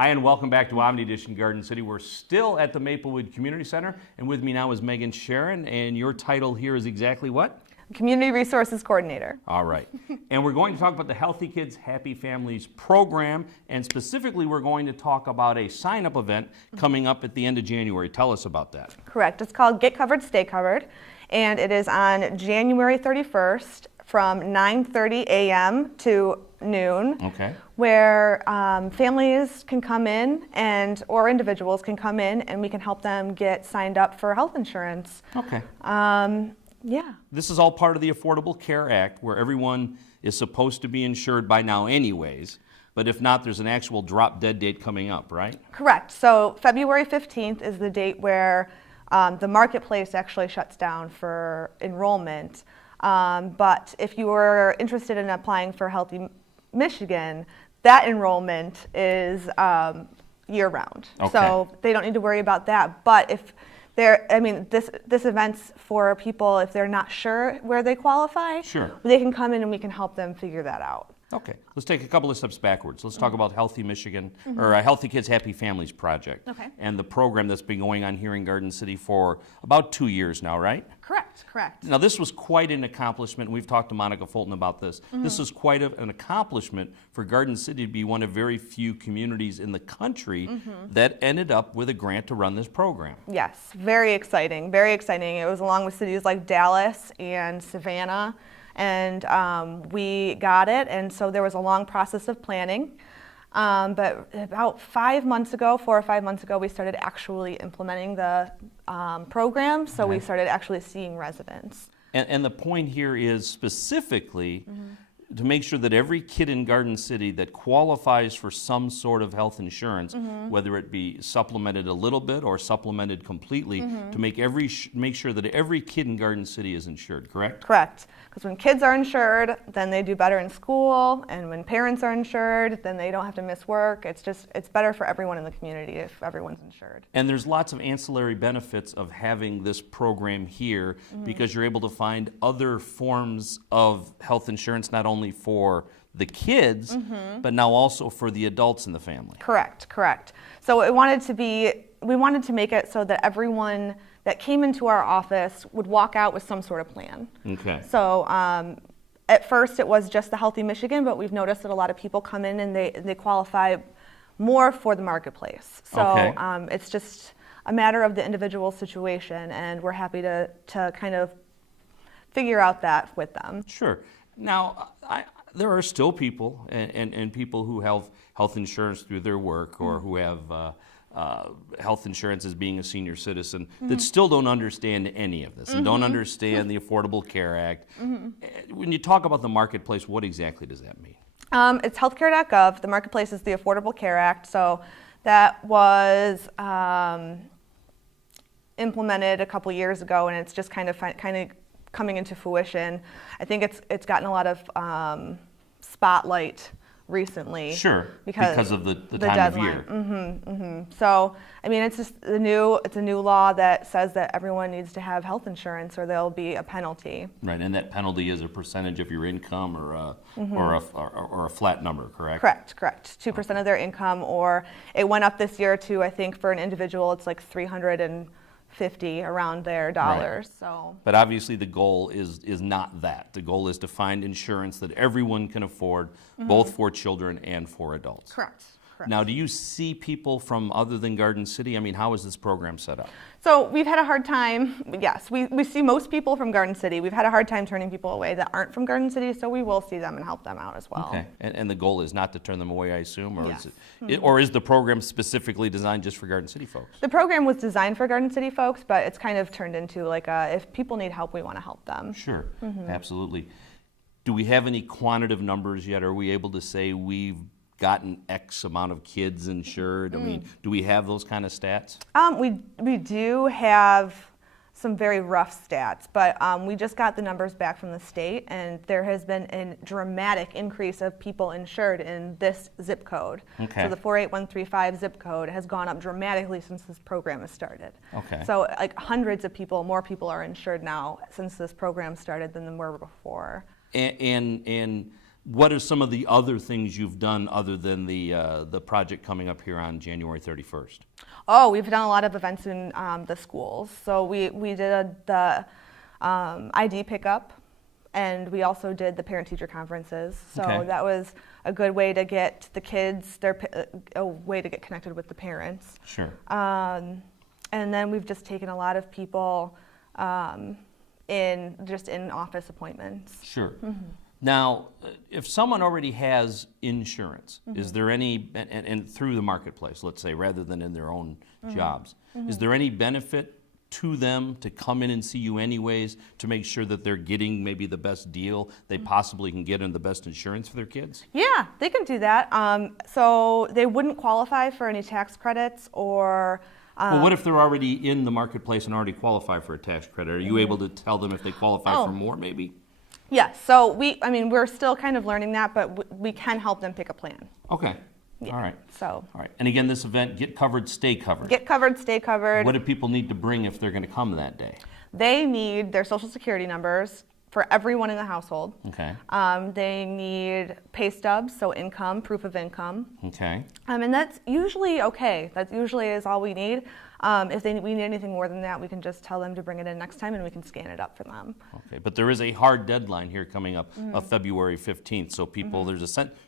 Hi, and welcome back to Omni Edition Garden City. We're still at the Maplewood Community Center, and with me now is Megan Sheeran, and your title here is exactly what? Community Resources Coordinator. All right. And we're going to talk about the Healthy Kids, Happy Families program, and specifically we're going to talk about a sign-up event coming up at the end of January. Tell us about that. Correct. It's called Get Covered, Stay Covered, and it is on January 31st from 9:30 a.m. to noon. Okay. Where families can come in or individuals can come in and we can help them get signed up for health insurance. Okay. Yeah. This is all part of the Affordable Care Act, where everyone is supposed to be insured by now anyways, but if not, there's an actual drop-dead date coming up, right? Correct. So February 15th is the date where the marketplace actually shuts down for enrollment. But if you were interested in applying for Healthy Michigan, that enrollment is year-round. Okay. So they don't need to worry about that. But if this event's for people if they're not sure where they qualify. Sure. They can come in and we can help them figure that out. Okay, let's take a couple of steps backwards. Let's talk about Healthy Michigan, or Healthy Kids, Happy Families project. Okay. And the program that's been going on here in Garden City for about 2 years now, right? Correct. Now, this was quite an accomplishment. We've talked to Monica Fulton about this. This is quite an accomplishment for Garden City to be one of very few communities in the country that ended up with a grant to run this program. Yes, very exciting, very exciting. It was along with cities like Dallas and Savannah, and we got it, and so there was a long process of planning. But about 4 or 5 months ago, we started actually implementing the program, so we started actually seeing residents. And the point here is specifically to make sure that every kid in Garden City that qualifies for some sort of health insurance, whether it be supplemented a little bit or supplemented completely, to make sure that every kid in Garden City is insured, correct? Correct. Because when kids are insured, then they do better in school, and when parents are insured, then they don't have to miss work. It's better for everyone in the community if everyone's insured. And there's lots of ancillary benefits of having this program here because you're able to find other forms of health insurance, not only for the kids, but now also for the adults in the family. Correct. So we wanted to make it so that everyone that came into our office would walk out with some sort of plan. Okay. So at first it was just the Healthy Michigan, but we've noticed that a lot of people come in and they qualify more for the marketplace. So it's just a matter of the individual situation, and we're happy to kind of figure out that with them. Sure. Now, there are still people and people who have health insurance through their work or who have health insurance as being a senior citizen that still don't understand any of this and don't understand the Affordable Care Act. When you talk about the marketplace, what exactly does that mean? It's healthcare.gov. The marketplace is the Affordable Care Act. So that was implemented a couple years ago, and it's just kind of coming into fruition. I think it's gotten a lot of spotlight recently. Sure, because of the time deadline. of year. So, I mean, it's a new law that says that everyone needs to have health insurance or there'll be a penalty. Right, and that penalty is a percentage of your income or a flat number, correct? Correct. 2% of their income, or it went up this year to, I think, for an individual, it's like $350 around their dollars. Right. So, but obviously the goal is not that. The goal is to find insurance that everyone can afford, both for children and for adults. Correct. Now, do you see people from other than Garden City? I mean, how is this program set up? So we've had a hard time. Yes, we see most people from Garden City. We've had a hard time turning people away that aren't from Garden City, so we will see them and help them out as well. Okay, and the goal is not to turn them away, I assume, or yes. Or is the program specifically designed just for Garden City folks? The program was designed for Garden City folks, but it's kind of turned into like if people need help, we want to help them. Sure, absolutely. Do we have any quantitative numbers yet? Are we able to say we've gotten X amount of kids insured? I mean, do we have those kind of stats? We do have some very rough stats, but we just got the numbers back from the state, and there has been a dramatic increase of people insured in this zip code. Okay. So the 48135 zip code has gone up dramatically since this program has started. Okay. So like hundreds of people, more people are insured now since this program started than there were before. And what are some of the other things you've done other than the project coming up here on January 31st? Oh, we've done a lot of events in the schools. So we did the ID pickup, and we also did the parent-teacher conferences. So that was a good way to get the kids, a way to get connected with the parents. Sure. And then we've just taken a lot of people in office appointments. Sure. Now, if someone already has insurance, is there any, and through the marketplace, let's say, rather than in their own jobs, is there any benefit to them to come in and see you anyways to make sure that they're getting maybe the best deal they possibly can get and the best insurance for their kids? Yeah, they can do that. So they wouldn't qualify for any tax credits or... well, what if they're already in the marketplace and already qualify for a tax credit? Are you able to tell them if they qualify for more maybe? Yes, so we're still kind of learning that, but we can help them pick a plan. Okay, Yeah. all right. So. All right, and again, this event, Get Covered, Stay Covered. Get covered, stay covered. What do people need to bring if they're going to come that day? They need their social security numbers for everyone in the household. Okay. They need pay stubs, so income, proof of income. Okay. And that's usually okay. That usually is all we need. If we need anything more than that, we can just tell them to bring it in next time and we can scan it up for them. Okay, but there is a hard deadline here coming up of February 15th, so people,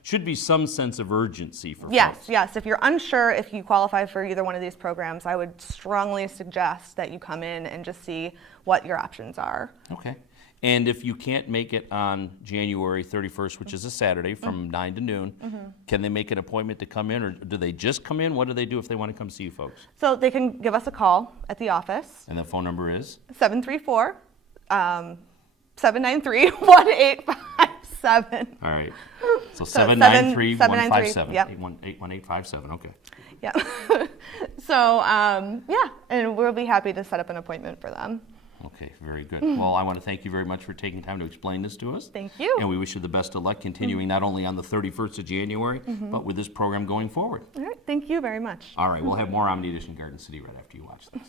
should be some sense of urgency for folks. Yes. If you're unsure if you qualify for either one of these programs, I would strongly suggest that you come in and just see what your options are. Okay. And if you can't make it on January 31st, which is a Saturday from 9 to noon, can they make an appointment to come in, or do they just come in? What do they do if they want to come see you folks? So they can give us a call at the office. And the phone number is? 734-793-1857. All right. So So 793-157. yep. 1857, okay. Yeah. So, and we'll be happy to set up an appointment for them. Okay, very good. Well, I want to thank you very much for taking time to explain this to us. Thank you. And we wish you the best of luck continuing not only on the 31st of January, but with this program going forward. All right, thank you very much. All right, we'll have more Omni Edition Garden City right after you watch this.